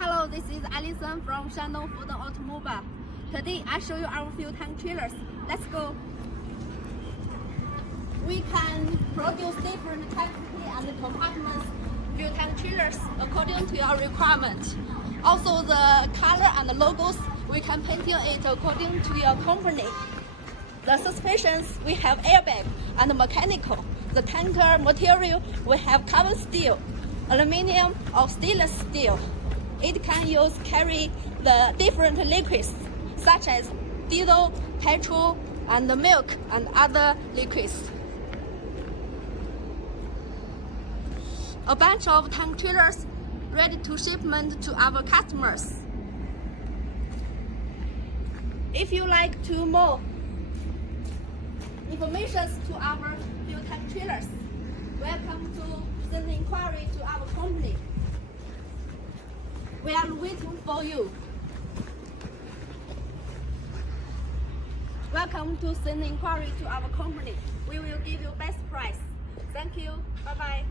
Hello, this is Alison from Shandong Food Automobile. Today I show you our fuel tank trailers. Let's go. We can produce different capacity and compartments fuel tank trailers according to your requirement. Also the color and the logos, we can paint it according to your company. The suspensions, we have airbag and mechanical. The tanker material, we have carbon steel, aluminum or stainless steel. It can carry the different liquids such as diesel, petrol, and milk and other liquids. A bunch of tank trailers ready to shipment to our customers. If you like to more information to our fuel tank trailers, welcome to send inquiry to our company. We are waiting for you. Welcome to send inquiry to our company. We will give you best price. Thank you. Bye-bye.